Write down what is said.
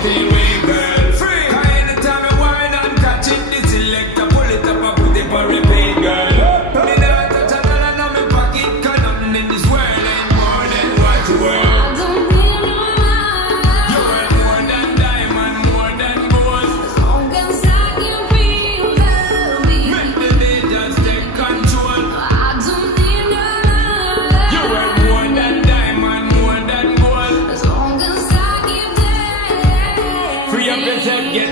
anything we girl. Free. Anytime you whine and catch it, the selector pull it up and put it for repeat, girl. Me not touch another in my pocket, 'cause nothing in this world ain't more than what you were. I don't need no man. You worth more than diamond, more than gold. As long as I can feel the beat. Make the day just take control. I don't need no man. You worth more than diamond, more than gold. As long as I keep dancing. Free up yourself, get